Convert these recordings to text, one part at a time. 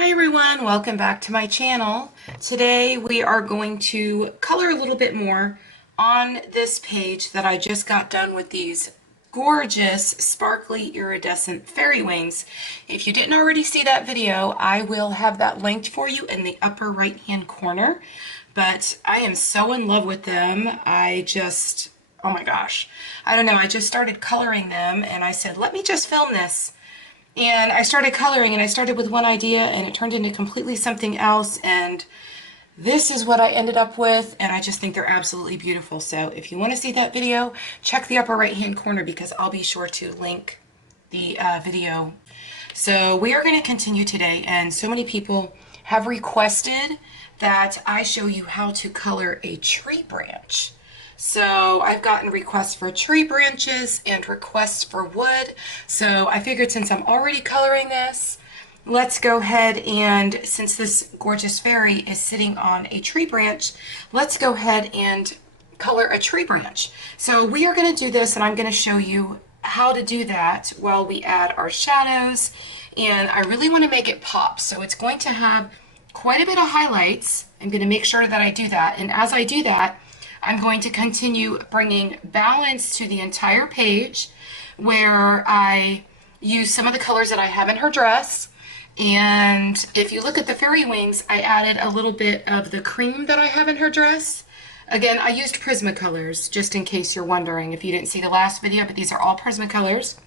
Hi everyone, welcome back to my channel. Today we are going to color a little bit more on this page that I just got done with these gorgeous sparkly iridescent fairy wings. If you didn't already see that video, I will have that linked for you in the upper right hand corner. But I am so in love with them. Oh my gosh, I don't know, I just started coloring them and I said, let me just film this. And I started coloring and I started with one idea and it turned into completely something else, and this is what I ended up with, and I just think they're absolutely beautiful. So if you want to see that video, check the upper right hand corner because I'll be sure to link the video. So we are going to continue today, and so many people have requested that I show you how to color a tree branch. So I've gotten requests for tree branches and requests for wood. So I figured since I'm already coloring this, let's go ahead and, since this gorgeous fairy is sitting on a tree branch, let's go ahead and color a tree branch. So we are going to do this and I'm going to show you how to do that while we add our shadows. And I really want to make it pop. So it's going to have quite a bit of highlights. I'm going to make sure that I do that. And as I do that, I'm going to continue bringing balance to the entire page where I use some of the colors that I have in her dress. And if you look at the fairy wings, I added a little bit of the cream that I have in her dress. Again, I used Prismacolors, just in case you're wondering if you didn't see the last video, but these are all Prismacolors.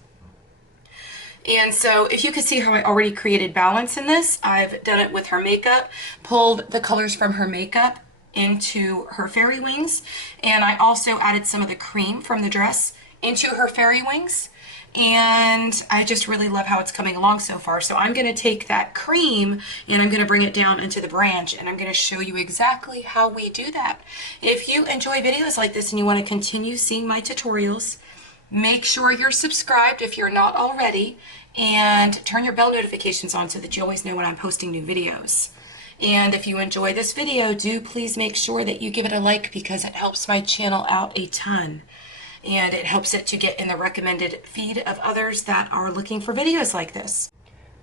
And so if you can see how I already created balance in this, I've done it with her makeup, pulled the colors from her makeup into her fairy wings, and I also added some of the cream from the dress into her fairy wings, and I just really love how it's coming along so far. So I'm going to take that cream and I'm going to bring it down into the branch, and I'm going to show you exactly how we do that. If you enjoy videos like this and you want to continue seeing my tutorials, make sure you're subscribed if you're not already, and turn your bell notifications on so that you always know when I'm posting new videos. And if you enjoy this video, do please make sure that you give it a like because it helps my channel out a ton. And it helps it to get in the recommended feed of others that are looking for videos like this.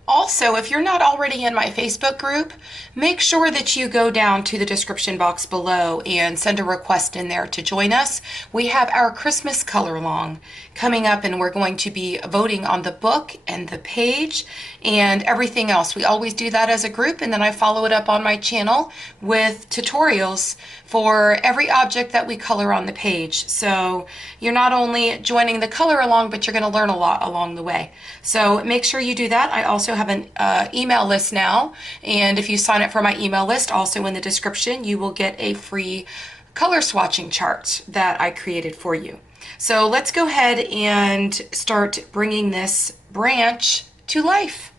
Also, if you're not already in my Facebook group, make sure that you go down to the description box below and send a request in there to join us. We have our Christmas color along coming up, and we're going to be voting on the book and the page and everything else. We always do that as a group, and then I follow it up on my channel with tutorials for every object that we color on the page. So you're not only joining the color along, but you're going to learn a lot along the way. So make sure you do that. I also have an email list now, and if you sign up for my email list, also in the description, you will get a free color swatching chart that I created for you. So let's go ahead and start bringing this branch to life.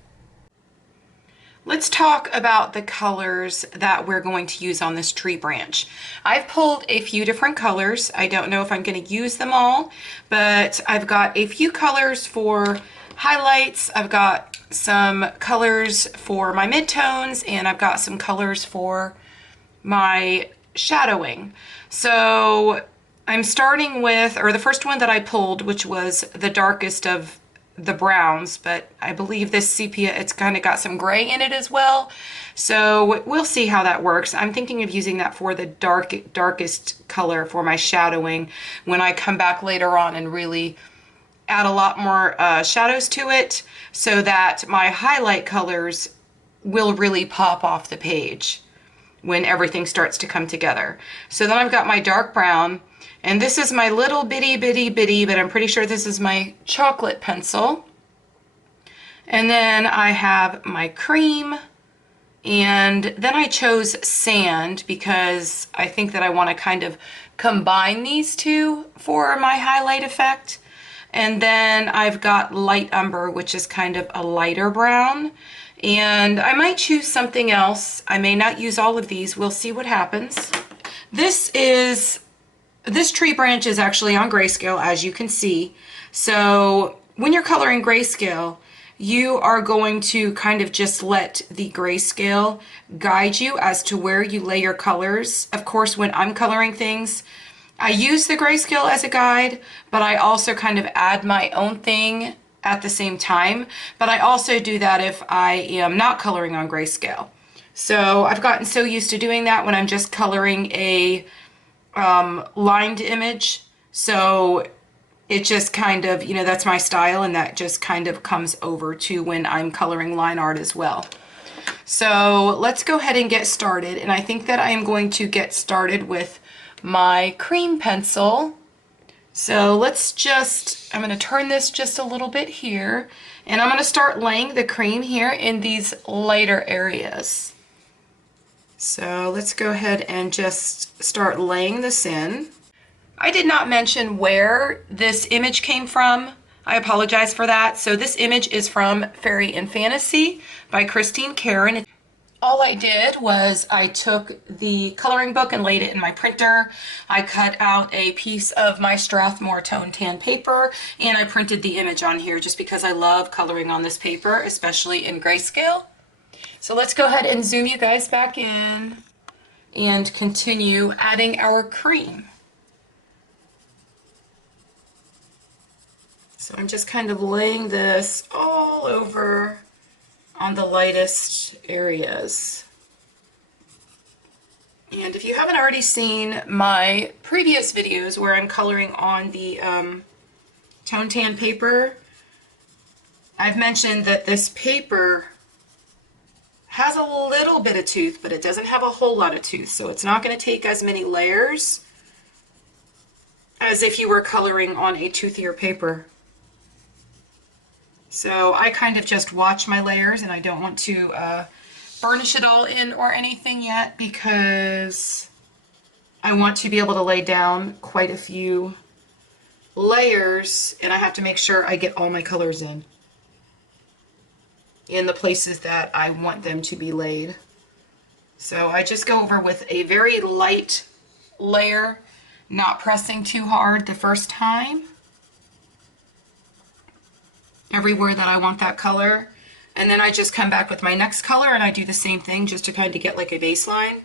Let's talk about the colors that we're going to use on this tree branch. I've pulled a few different colors. I don't know if I'm going to use them all, but I've got a few colors for highlights. I've got some colors for my midtones, and I've got some colors for my shadowing. So I'm starting with, or the first one that I pulled, which was the darkest of the browns, but I believe this sepia, it's kind of got some gray in it as well. So we'll see how that works. I'm thinking of using that for the darkest color for my shadowing when I come back later on and really add a lot more shadows to it so that my highlight colors will really pop off the page when everything starts to come together. So then I've got my dark brown, and this is my little bitty, but I'm pretty sure this is my chocolate pencil. And then I have my cream, and then I chose sand because I think that I want to kind of combine these two for my highlight effect. And then I've got light umber, which is kind of a lighter brown. And I might choose something else. I may not use all of these. We'll see what happens. This tree branch is actually on Grayscale, as you can see. So when you're coloring Grayscale, you are going to kind of just let the Grayscale guide you as to where you lay your colors. Of course, when I'm coloring things, I use the Grayscale as a guide, but I also kind of add my own thing at the same time, but I also do that if I am not coloring on Grayscale. So I've gotten so used to doing that when I'm just coloring a lined image. So it just kind of, you know, that's my style, and that just kind of comes over to when I'm coloring line art as well. So let's go ahead and get started. And I think that I am going to get started with my cream pencil. So let's just, I'm going to turn this just a little bit here, and I'm going to start laying the cream here in these lighter areas. So let's go ahead and just start laying this in. I did not mention where this image came from. I apologize for that. So this image is from Fairy and Fantasy by Karron. All I did was I took the coloring book and laid it in my printer. I cut out a piece of my Strathmore tone tan paper and I printed the image on here just because I love coloring on this paper, especially in Grayscale. So let's go ahead and zoom you guys back in and continue adding our cream. So I'm just kind of laying this all over on the lightest areas. And if you haven't already seen my previous videos where I'm coloring on the tone tan paper, I've mentioned that this paper has a little bit of tooth, but it doesn't have a whole lot of tooth, so it's not going to take as many layers as if you were coloring on a toothier paper. So I kind of just watch my layers, and I don't want to burnish it all in or anything yet because I want to be able to lay down quite a few layers, and I have to make sure I get all my colors in the places that I want them to be laid. So I just go over with a very light layer, not pressing too hard the first time, everywhere that I want that color. And then I just come back with my next color and I do the same thing just to kind of get like a baseline.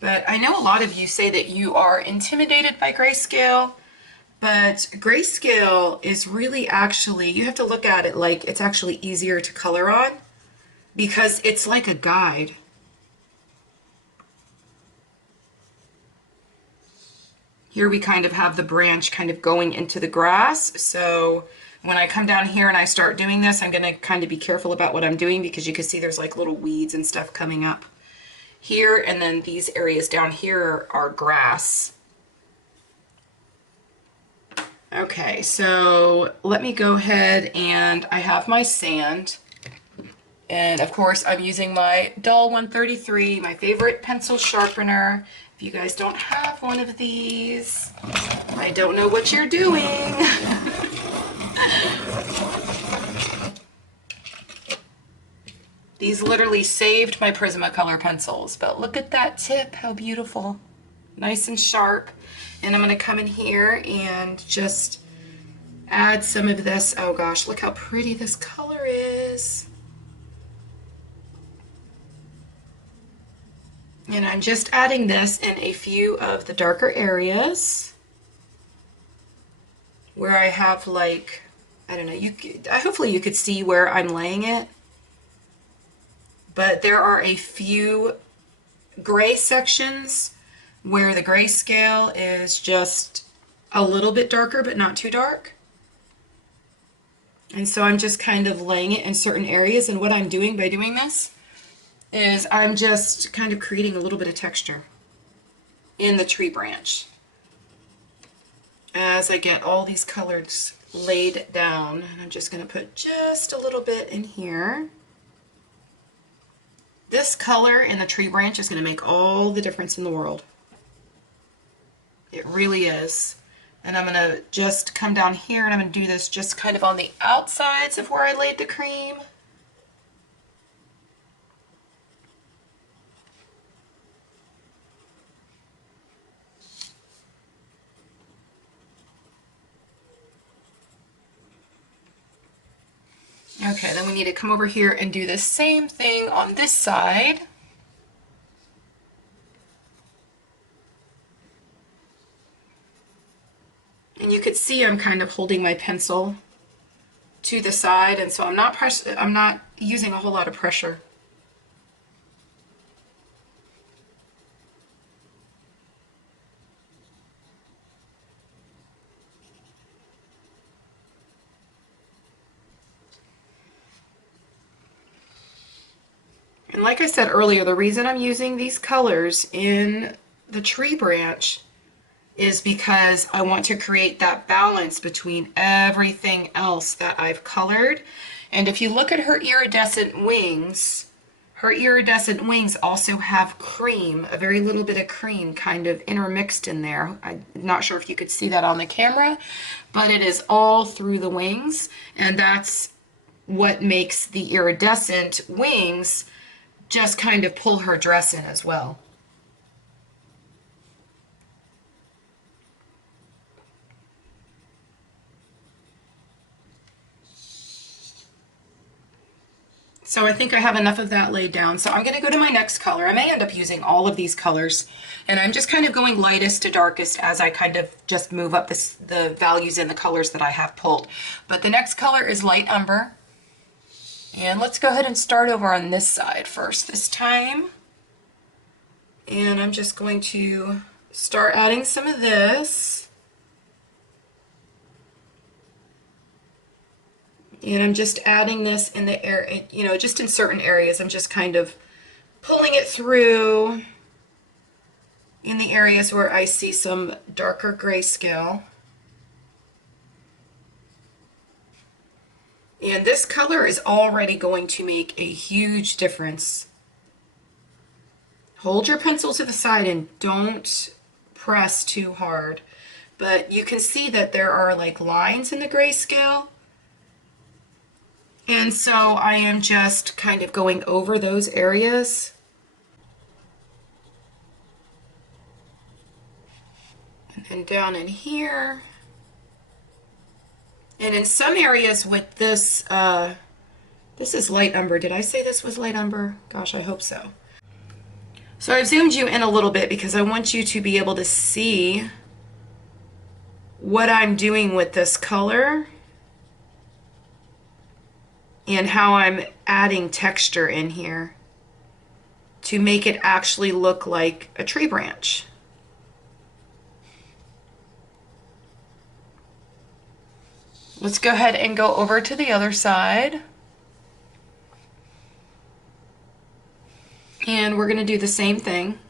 But I know a lot of you say that you are intimidated by Grayscale, but Grayscale is really actually, you have to look at it like it's actually easier to color on because it's like a guide. Here we kind of have the branch kind of going into the grass. So when I come down here and I start doing this, I'm going to kind of be careful about what I'm doing because you can see there's like little weeds and stuff coming up here. And then these areas down here are grass. Okay, so let me go ahead, and I have my sand. And of course I'm using my Dull 133, my favorite pencil sharpener. If you guys don't have one of these, I don't know what you're doing. These literally saved my Prismacolor pencils, but look at that tip, how beautiful. Nice and sharp. And I'm going to come in here and just add some of this. Oh gosh, look how pretty this color is. And I'm just adding this in a few of the darker areas where I have like, I don't know, hopefully you could see where I'm laying it. But there are a few gray sections where the Grayscale is just a little bit darker, but not too dark. And so I'm just kind of laying it in certain areas. And what I'm doing by doing this is I'm just kind of creating a little bit of texture in the tree branch as I get all these colors laid down. And I'm just going to put just a little bit in here. This color in the tree branch is going to make all the difference in the world. It really is. And I'm going to just come down here and I'm going to do this just kind of on the outsides of where I laid the cream. Okay, then we need to come over here and do the same thing on this side. see, I'm kind of holding my pencil to the side, and so I'm not using a whole lot of pressure. And like I said earlier, the reason I'm using these colors in the tree branch is because I want to create that balance between everything else that I've colored. And if you look at her iridescent wings also have cream, a very little bit of cream kind of intermixed in there. I'm not sure if you could see that on the camera, but it is all through the wings, and that's what makes the iridescent wings just kind of pull her dress in as well. So I think I have enough of that laid down. So I'm going to go to my next color. I may end up using all of these colors, and I'm just kind of going lightest to darkest as I kind of just move up the values in the colors that I have pulled. But the next color is light umber. And let's go ahead and start over on this side first this time. And I'm just going to start adding some of this. And I'm just adding this in the air, you know, just in certain areas. I'm just kind of pulling it through in the areas where I see some darker grayscale. And this color is already going to make a huge difference. Hold your pencil to the side and don't press too hard. But you can see that there are like lines in the grayscale. And so I am just kind of going over those areas. And then down in here. And in some areas with this, this is light umber. Did I say this was light umber? Gosh, I hope so. So I've zoomed you in a little bit because I want you to be able to see what I'm doing with this color and how I'm adding texture in here to make it actually look like a tree branch. Let's go ahead and go over to the other side. And we're going to do the same thing.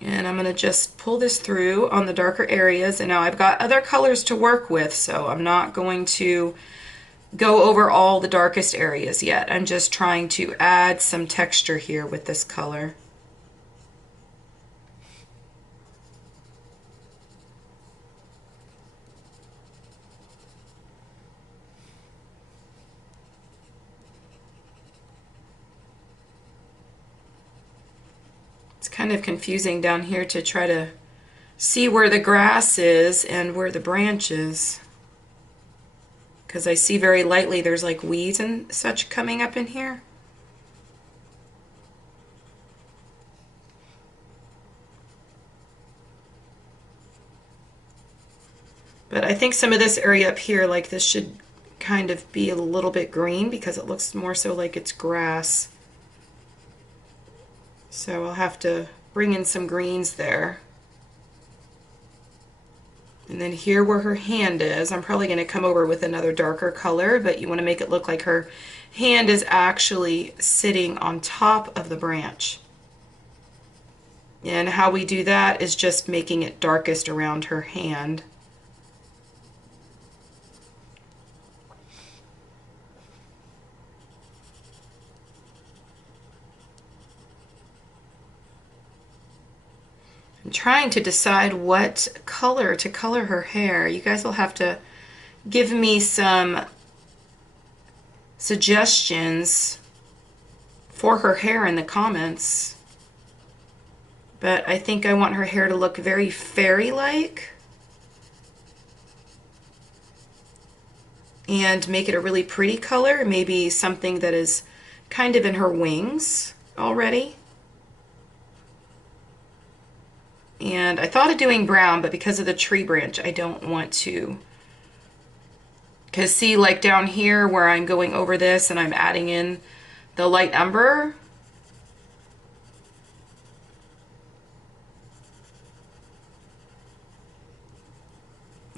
And I'm going to just pull this through on the darker areas. And now I've got other colors to work with, so I'm not going to go over all the darkest areas yet. I'm just trying to add some texture here with this color. It's kind of confusing down here to try to see where the grass is and where the branch is, because I see very lightly there's like weeds and such coming up in here. But I think some of this area up here, like this, should kind of be a little bit green because it looks more so like it's grass. So I'll have to bring in some greens there. And then here where her hand is, I'm probably going to come over with another darker color, but you want to make it look like her hand is actually sitting on top of the branch. And how we do that is just making it darkest around her hand. I'm trying to decide what color to color her hair. You guys will have to give me some suggestions for her hair in the comments. But I think I want her hair to look very fairy-like and make it a really pretty color, maybe something that is kind of in her wings already. And I thought of doing brown, but because of the tree branch, I don't want to. Because see, like down here where I'm going over this and I'm adding in the light umber,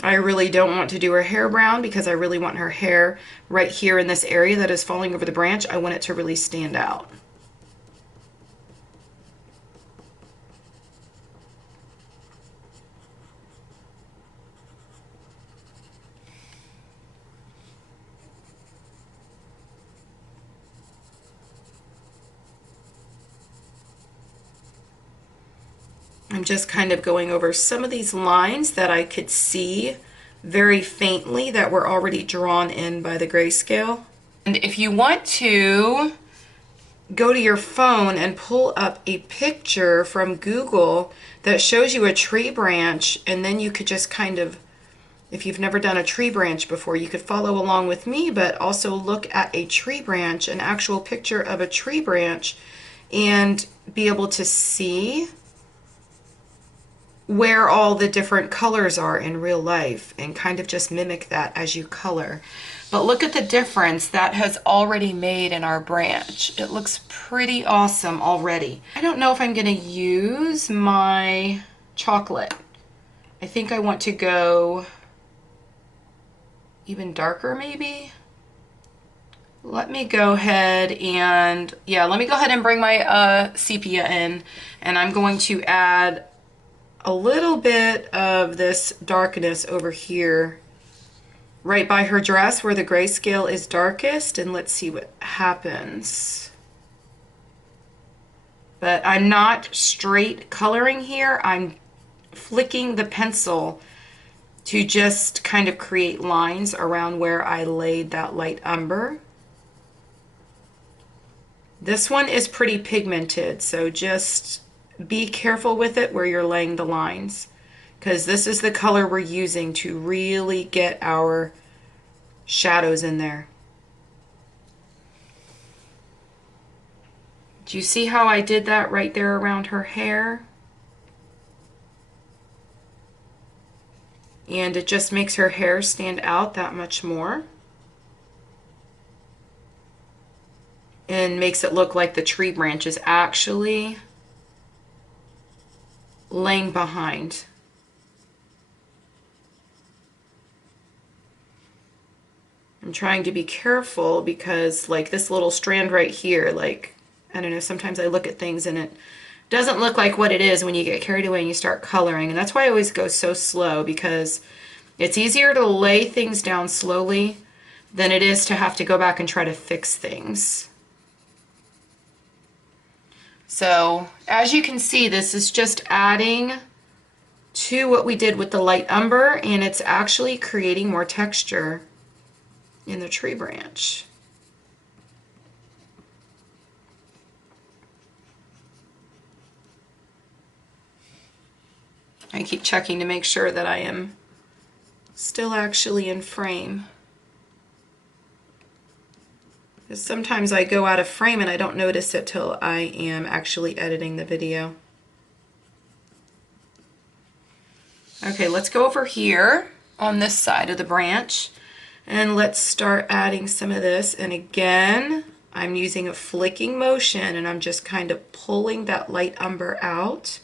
I really don't want to do her hair brown because I really want her hair right here in this area that is falling over the branch. I want it to really stand out. I'm just kind of going over some of these lines that I could see very faintly that were already drawn in by the grayscale. And if you want to go to your phone and pull up a picture from Google that shows you a tree branch, and then you could just kind of, if you've never done a tree branch before, you could follow along with me, but also look at a tree branch, an actual picture of a tree branch, and be able to see where all the different colors are in real life and kind of just mimic that as you color. But look at the difference that has already made in our branch. It looks pretty awesome already. I don't know if I'm gonna use my chocolate. I think I want to go even darker maybe. Let me go ahead and, yeah, let me go ahead and bring my sepia in, and I'm going to add a little bit of this darkness over here right by her dress where the grayscale is darkest, and let's see what happens. But I'm not straight coloring here. I'm flicking the pencil to just kind of create lines around where I laid that light umber. This one is pretty pigmented, so just be careful with it where you're laying the lines, because this is the color we're using to really get our shadows in there. Do you see how I did that right there around her hair? And it just makes her hair stand out that much more. And makes it look like the tree branch is actually laying behind. I'm trying to be careful because like this little strand right here, like, I don't know, sometimes I look at things and it doesn't look like what it is when you get carried away and you start coloring. And that's why I always go so slow, because it's easier to lay things down slowly than it is to have to go back and try to fix things. So as you can see, this is just adding to what we did with the light umber, and it's actually creating more texture in the tree branch. I keep checking to make sure that I am still actually in frame. Because sometimes I go out of frame and I don't notice it till I am actually editing the video. Okay, let's go over here on this side of the branch and let's start adding some of this. And again, I'm using a flicking motion and I'm just kind of pulling that light umber out.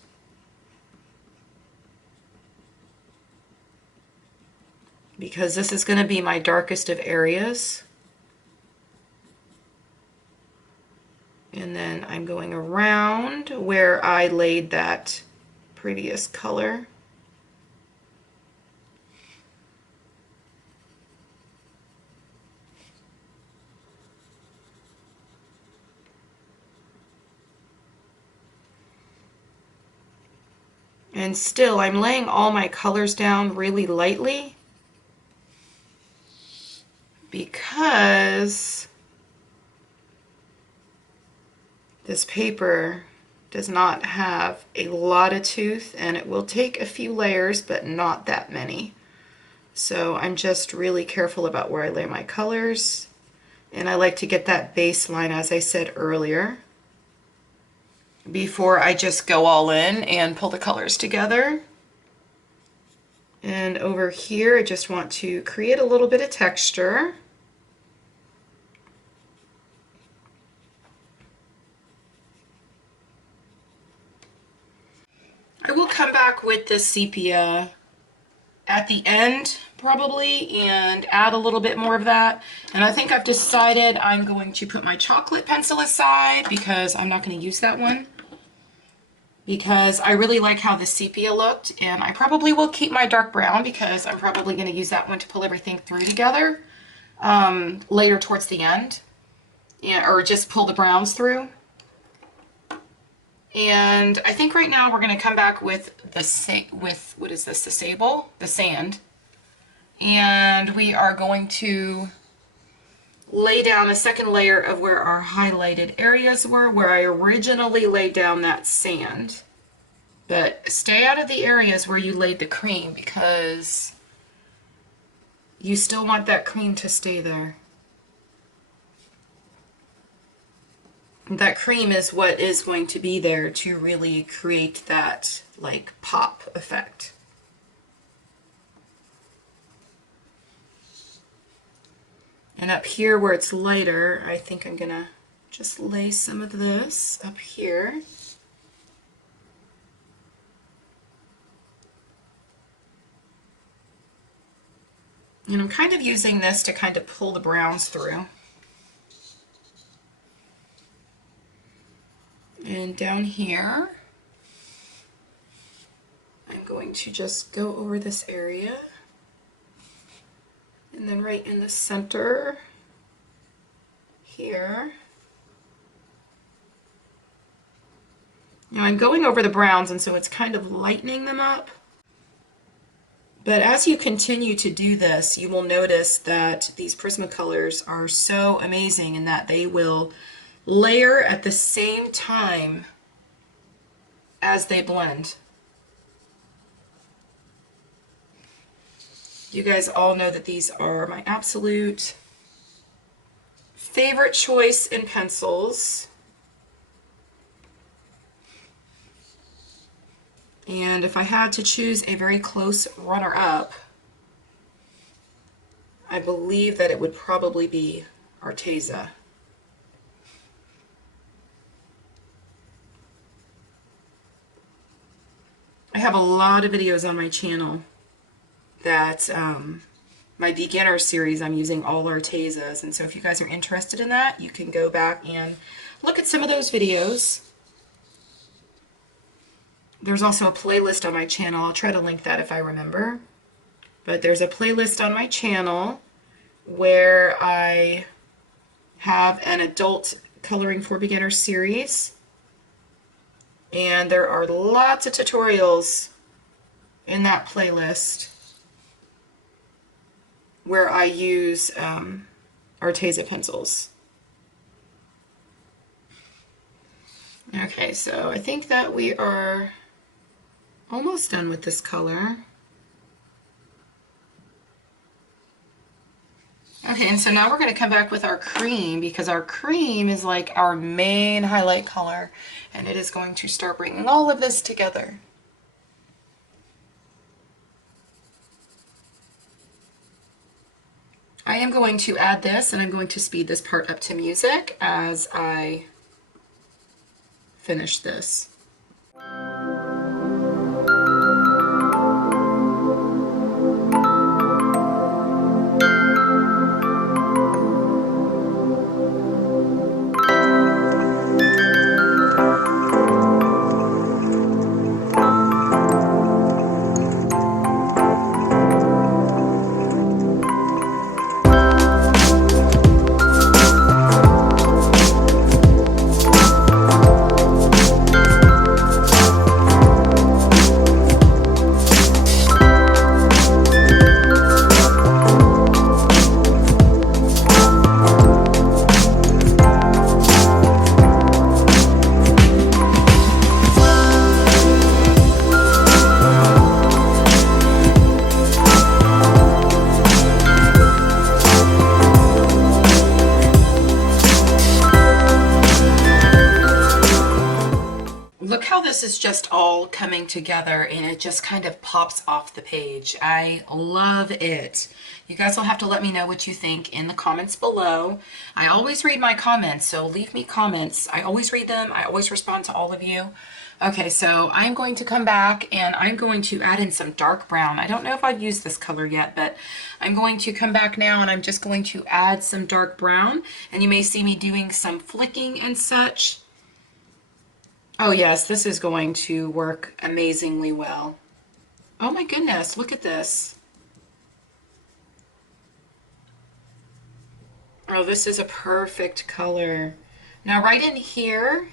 Because this is going to be my darkest of areas. And then I'm going around where I laid that previous color. And still, I'm laying all my colors down really lightly because this paper does not have a lot of tooth, and it will take a few layers, but not that many. So I'm just really careful about where I lay my colors, and I like to get that baseline, as I said earlier. before I just go all in and pull the colors together. And over here, I just want to create a little bit of texture. I will come back with the sepia at the end probably and add a little bit more of that. And I think I've decided I'm going to put my chocolate pencil aside because I'm not going to use that one, because I really like how the sepia looked, and I probably will keep my dark brown because I'm probably going to use that one to pull everything through together later towards the end, or just pull the browns through. And I think right now we're going to come back with what is this, the sand, and we are going to lay down a second layer of where our highlighted areas were, where I originally laid down that sand. But stay out of the areas where you laid the cream, because you still want that cream to stay there. That cream is what is going to be there to really create that like pop effect. And up here where it's lighter, I think I'm gonna just lay some of this up here. And I'm kind of using this to kind of pull the browns through. And down here, I'm going to just go over this area. And then right in the center here. Now I'm going over the browns, and so it's kind of lightening them up. But as you continue to do this, you will notice that these Prismacolors are so amazing in that they will layer at the same time as they blend. You guys all know that these are my absolute favorite choice in pencils. And if I had to choose a very close runner-up, I believe that it would probably be Arteza. I have a lot of videos on my channel that my beginner series, I'm using all Artezas, and so if you guys are interested in that, you can go back and look at some of those videos. There's also a playlist on my channel. I'll try to link that if I remember. But there's a playlist on my channel where I have an adult coloring for beginners series. And there are lots of tutorials in that playlist where I use Arteza pencils. Okay, so I think that we are almost done with this color. Okay, and so now we're going to come back with our cream, because our cream is like our main highlight color, and it is going to start bringing all of this together. I am going to add this, and I'm going to speed this part up to music as I finish this. this is just all coming together and it just kind of pops off the page. I love it. You guys will have to let me know what you think in the comments below. I always read my comments, so leave me comments. I always read them. I always respond to all of you. Okay, so I'm going to come back and I'm going to add in some dark brown. I don't know if I've used this color yet, but I'm going to come back now and I'm just going to add some dark brown, and you may see me doing some flicking and such. Oh yes, this is going to work amazingly well. Oh my goodness, look at this. Oh, this is a perfect color. Now right in here,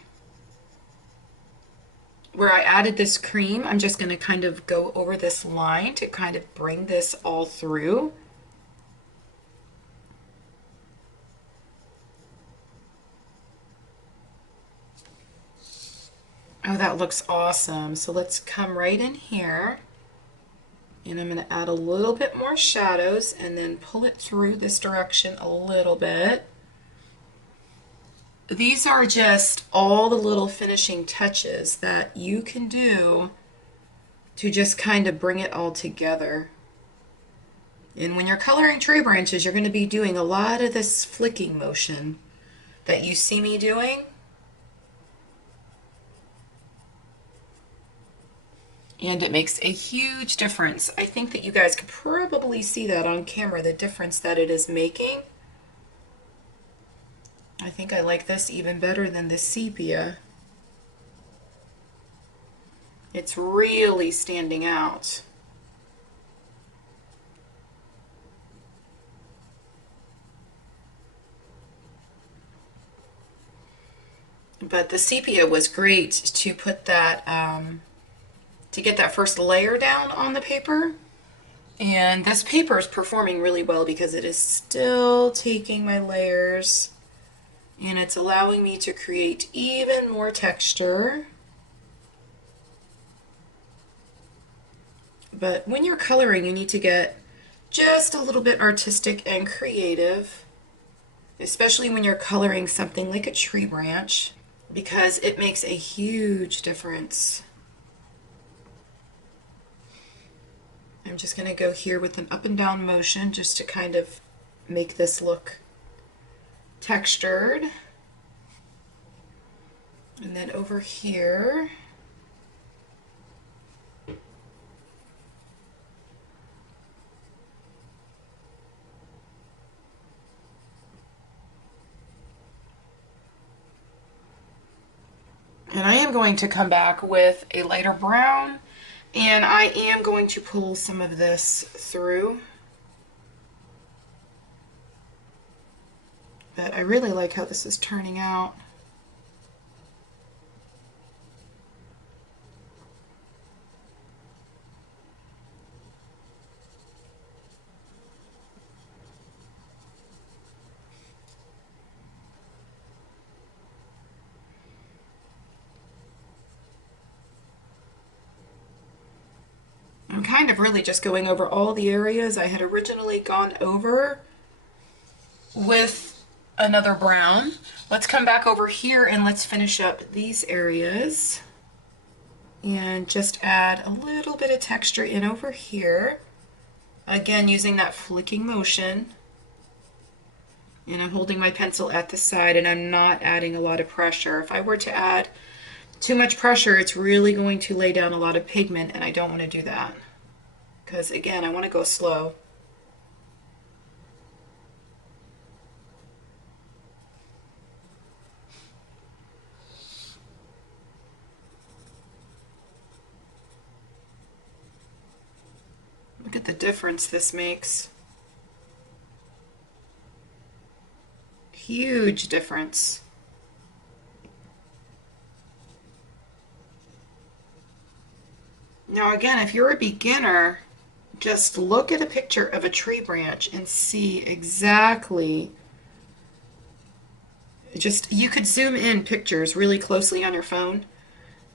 where I added this cream, I'm just going to kind of go over this line to kind of bring this all through. Oh, that looks awesome. So let's come right in here, and I'm going to add a little bit more shadows and then pull it through this direction a little bit. These are just all the little finishing touches that you can do to just kind of bring it all together. And when you're coloring tree branches, you're going to be doing a lot of this flicking motion that you see me doing. And it makes a huge difference. I think that you guys could probably see that on camera, the difference that it is making. I think I like this even better than the sepia. It's really standing out. But the sepia was great to put that, to get that first layer down on the paper. And this paper is performing really well because it is still taking my layers and it's allowing me to create even more texture. But when you're coloring, you need to get just a little bit artistic and creative, especially when you're coloring something like a tree branch, because it makes a huge difference. I'm just going to go here with an up and down motion just to kind of make this look textured. And then over here, and I am going to come back with a lighter brown, and I am going to pull some of this through. But I really like how this is turning out. I'm kind of really just going over all the areas I had originally gone over with another brown. Let's come back over here and let's finish up these areas and just add a little bit of texture in over here. Again, using that flicking motion. And I'm holding my pencil at the side and I'm not adding a lot of pressure. If I were to add too much pressure, it's really going to lay down a lot of pigment, and I don't want to do that. Because again, I want to go slow. Look at the difference this makes. Huge difference. Now again, if you're a beginner, just look at a picture of a tree branch and see exactly, you could zoom in pictures really closely on your phone.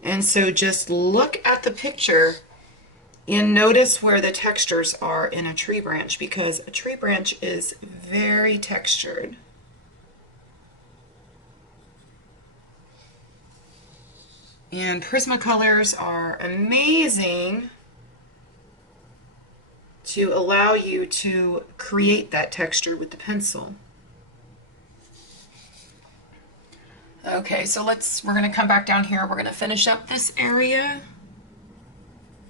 And so just look at the picture and notice where the textures are in a tree branch, because a tree branch is very textured. And Prismacolors are amazing to allow you to create that texture with the pencil. Okay, so we're going to come back down here. We're going to finish up this area.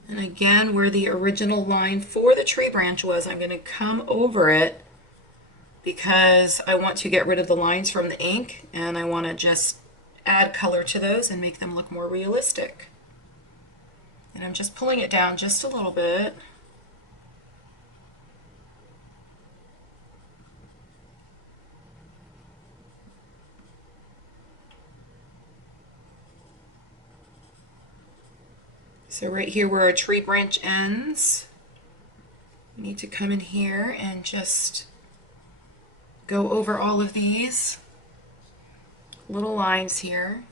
And again, where the original line for the tree branch was, I'm going to come over it because I want to get rid of the lines from the ink, and I want to just add color to those and make them look more realistic. And I'm just pulling it down just a little bit. So right here where our tree branch ends, we need to come in here and just go over all of these little lines here.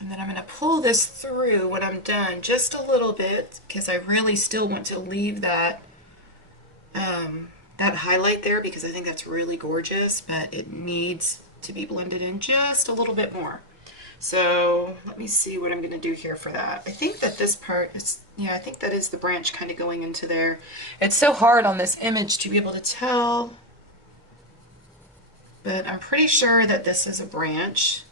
And then I'm going to pull this through when I'm done just a little bit because I really still want to leave that that highlight there because I think that's really gorgeous, but it needs to be blended in just a little bit more. So let me see what I'm going to do here for that. I think that this part is, yeah, I think that is the branch kind of going into there. It's so hard on this image to be able to tell, but I'm pretty sure that this is a branch.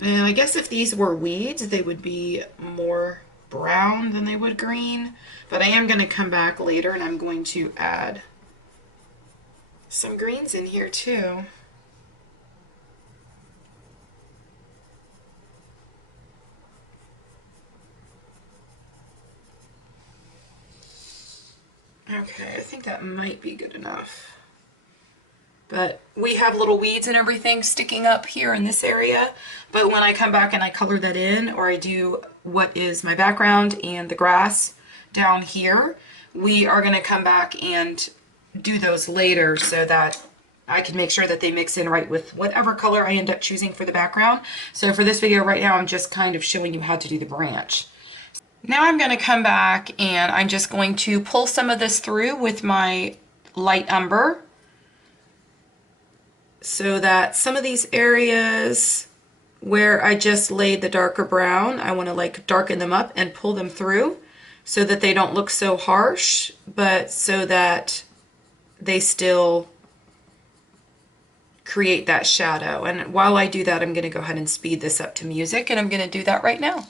And I guess if these were weeds, they would be more brown than they would green. But I am going to come back later and I'm going to add some greens in here too. Okay, I think that might be good enough. But we have little weeds and everything sticking up here in this area. But when I come back and I color that in, or I do what is my background and the grass down here, we are going to come back and do those later so that I can make sure that they mix in right with whatever color I end up choosing for the background. So for this video right now, I'm just kind of showing you how to do the branch. Now I'm going to come back and I'm just going to pull some of this through with my light umber, so that some of these areas where I just laid the darker brown, I want to like darken them up and pull them through so that they don't look so harsh, but so that they still create that shadow. And while I do that, I'm going to go ahead and speed this up to music, and I'm going to do that right now.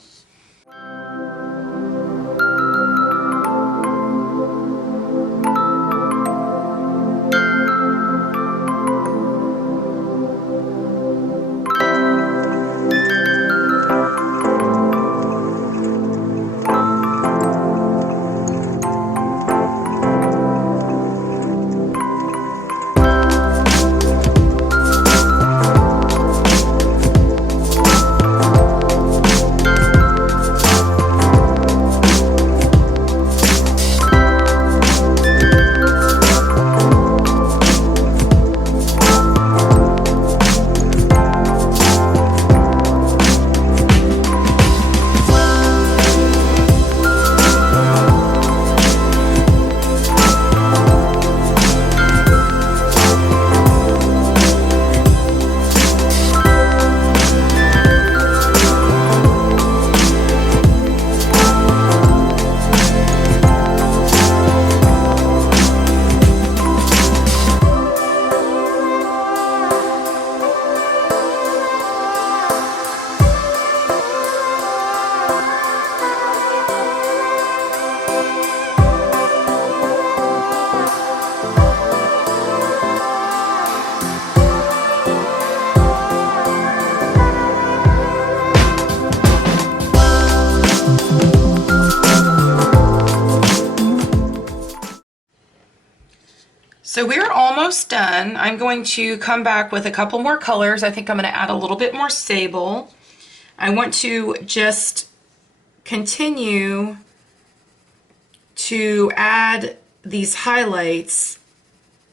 So we're almost done. I'm going to come back with a couple more colors. I think I'm going to add a little bit more sable. I want to just continue to add these highlights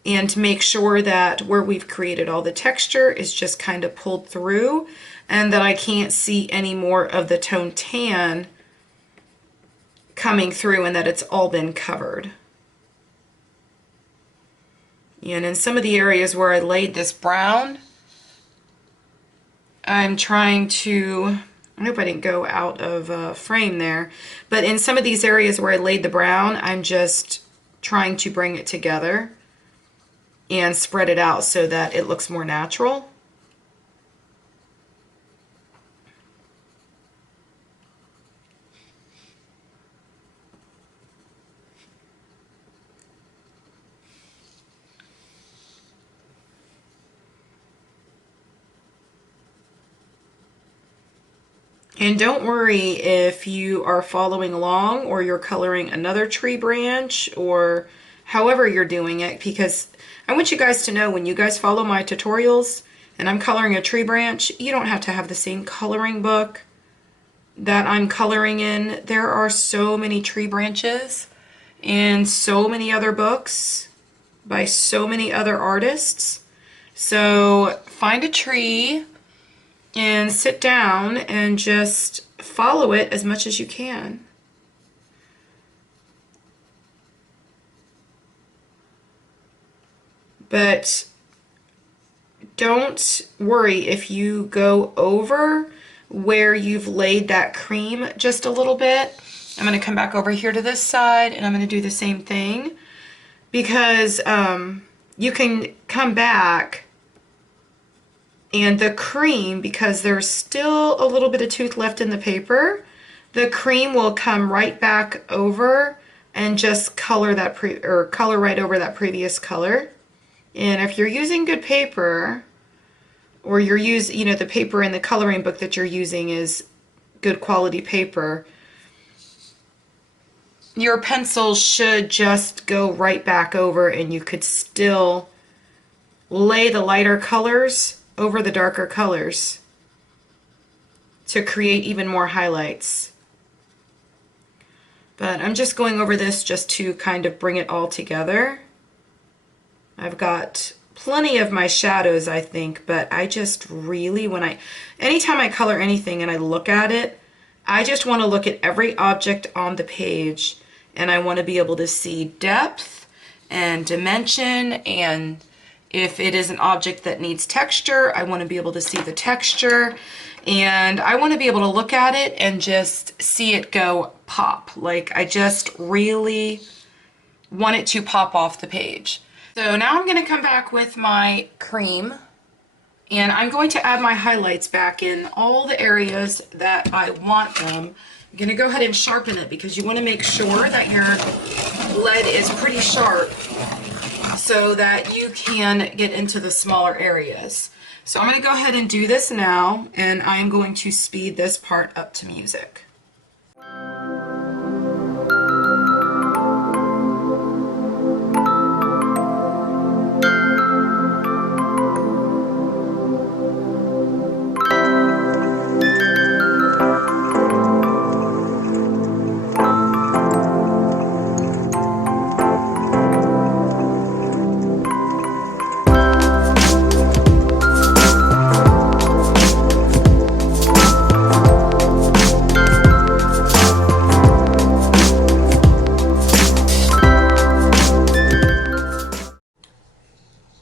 and make sure that where we've created all the texture is just kind of pulled through, and that I can't see any more of the tone tan coming through, and that it's all been covered. And in some of the areas where I laid this brown, I'm trying to, I hope I didn't go out of frame there, but in some of these areas where I laid the brown, I'm just trying to bring it together and spread it out so that it looks more natural. And don't worry if you are following along or you're coloring another tree branch or however you're doing it, because I want you guys to know when you guys follow my tutorials and I'm coloring a tree branch, you don't have to have the same coloring book that I'm coloring in. There are so many tree branches and so many other books by so many other artists. So find a tree and sit down and just follow it as much as you can. But don't worry if you go over where you've laid that cream just a little bit. I'm going to come back over here to this side and I'm going to do the same thing, because you can come back and the cream, because there's still a little bit of tooth left in the paper, the cream will come right back over and just color that color right over that previous color. And if you're using good paper, or you're using, the paper in the coloring book that you're using is good quality paper, your pencil should just go right back over and you could still lay the lighter colors over the darker colors to create even more highlights. But I'm just going over this just to kind of bring it all together. I've got plenty of my shadows, I think, but I just really, anytime I color anything and I look at it, I just want to look at every object on the page, and I want to be able to see depth and dimension, and if it is an object that needs texture, I want to be able to see the texture, and I want to be able to look at it and just see it go pop. Like, I just really want it to pop off the page. So now I'm going to come back with my cream, and I'm going to add my highlights back in all the areas that I want them. I'm going to go ahead and sharpen it, because you want to make sure that your lead is pretty sharp so that you can get into the smaller areas. So I'm going to go ahead and do this now, and I'm going to speed this part up to music.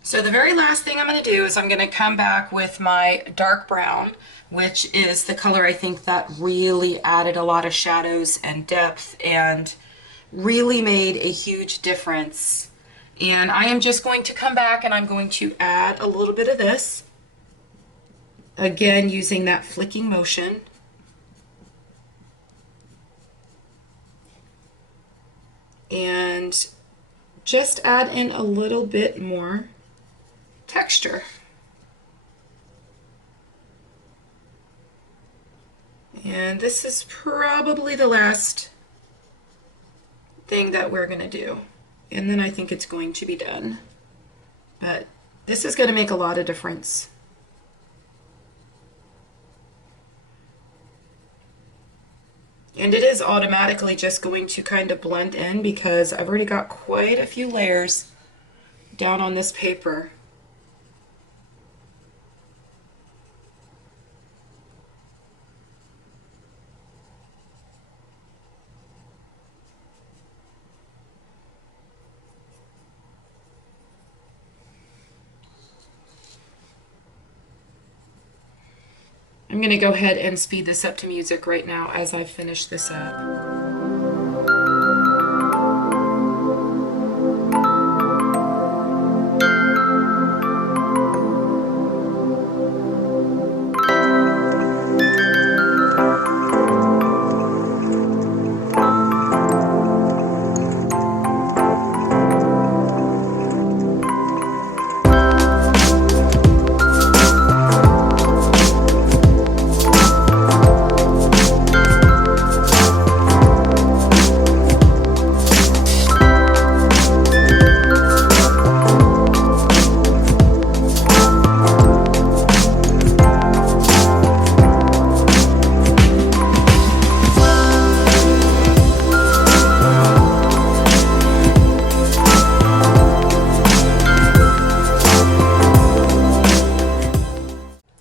So the very last thing I'm going to do is I'm going to come back with my dark brown, which is the color I think that really added a lot of shadows and depth and really made a huge difference. And I am just going to come back and I'm going to add a little bit of this, again using that flicking motion. And just add in a little bit more texture. And this is probably the last thing that we're going to do. And then I think it's going to be done. But this is going to make a lot of difference. And it is automatically just going to kind of blend in because I've already got quite a few layers down on this paper. I'm going to go ahead and speed this up to music right now as I finish this up.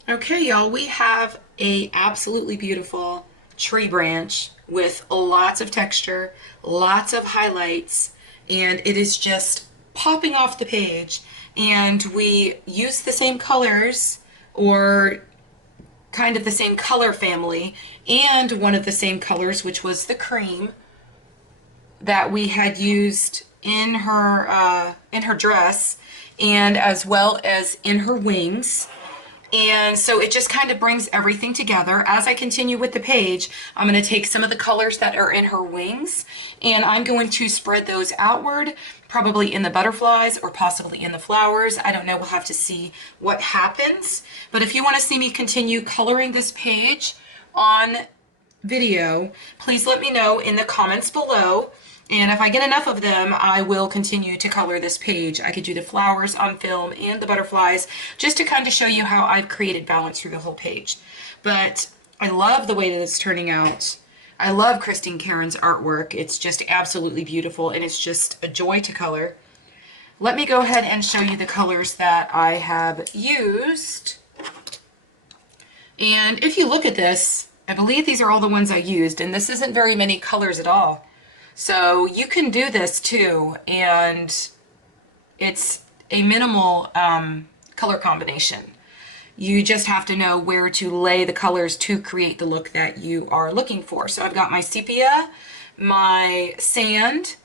Okay, y'all, we have a absolutely beautiful tree branch with lots of texture, lots of highlights, and it is just popping off the page. And we use the same colors, or kind of the same color family, and one of the same colors, which was the cream that we had used in her dress, and as well as in her wings. And so it just kind of brings everything together. As I continue with the page, I'm going to take some of the colors that are in her wings, and I'm going to spread those outward, probably in the butterflies or possibly in the flowers. I don't know, we'll have to see what happens. But if you want to see me continue coloring this page on video, please let me know in the comments below. And if I get enough of them, I will continue to color this page. I could do the flowers on film and the butterflies, just to kind of show you how I've created balance through the whole page. But I love the way that it's turning out. I love Christine Karron's artwork. It's just absolutely beautiful, and it's just a joy to color. Let me go ahead and show you the colors that I have used. And if you look at this, I believe these are all the ones I used, and this isn't very many colors at all. So you can do this too, and it's a minimal color combination. You just have to know where to lay the colors to create the look that you are looking for. So I've got my sepia, my sand,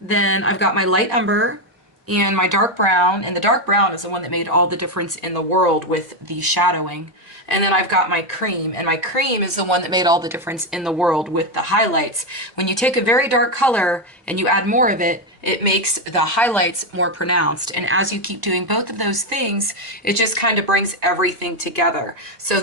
then I've got my light umber, and my dark brown, and the dark brown is the one that made all the difference in the world with the shadowing. And then I've got my cream, and my cream is the one that made all the difference in the world with the highlights. When you take a very dark color and you add more of it, it makes the highlights more pronounced. And as you keep doing both of those things, it just kind of brings everything together. So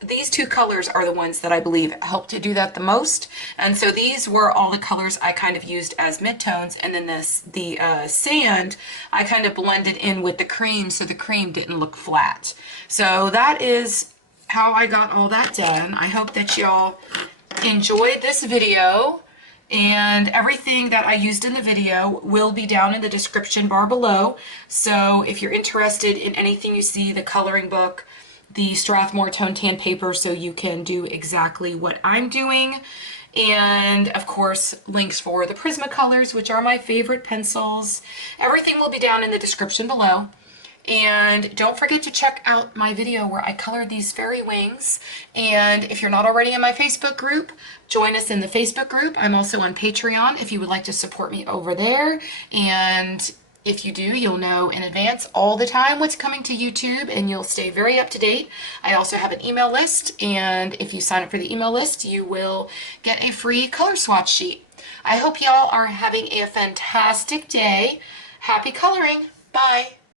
these two colors are the ones that I believe help to do that the most. And so these were all the colors I kind of used as midtones, and then the sand I kind of blended in with the cream, so the cream didn't look flat. So that is how I got all that done. I hope that y'all enjoyed this video, and everything that I used in the video will be down in the description bar below. So if you're interested in anything you see, the coloring book, the Strathmore Tone Tan paper, so you can do exactly what I'm doing. And of course, links for the Prismacolors, which are my favorite pencils. Everything will be down in the description below. And don't forget to check out my video where I colored these fairy wings. And if you're not already in my Facebook group, join us in the Facebook group. I'm also on Patreon if you would like to support me over there. And if you do, you'll know in advance all the time what's coming to YouTube, and you'll stay very up to date. I also have an email list, and if you sign up for the email list, you will get a free color swatch sheet. I hope y'all are having a fantastic day. Happy coloring. Bye.